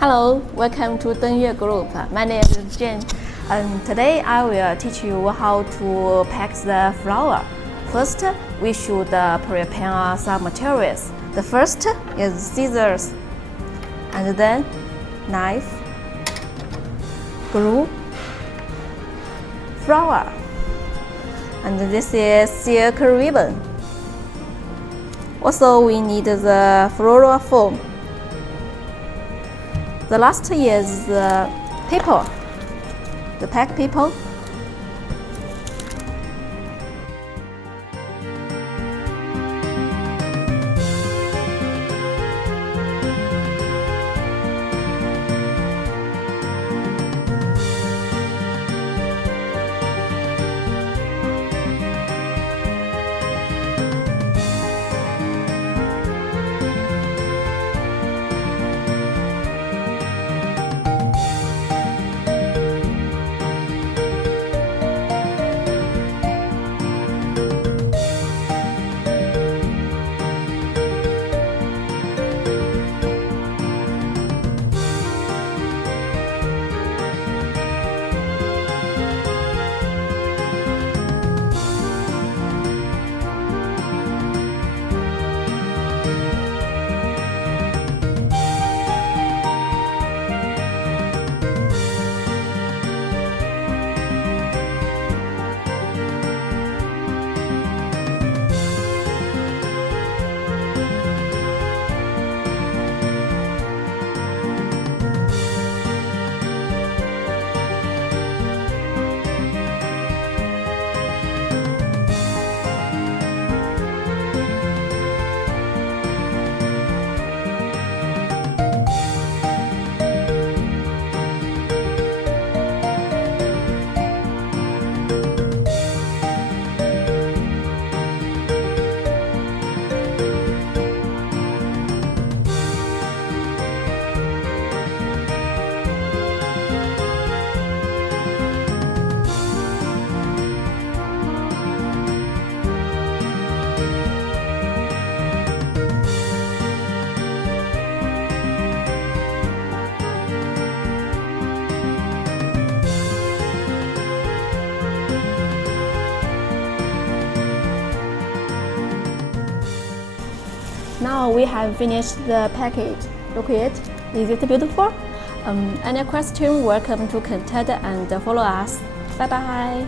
Hello, welcome to Dengyue Group. My name is Jane, and today I will teach you how to pack the flower. First, we should prepare some materials. The first is scissors, and then knife, glue, flower, and this is silk ribbon. Also, we need the floral foam. The last is the paper, the pack paper. Now we have finished the package. Look at it. Is it beautiful? Any question, welcome to contact and follow us. Bye bye.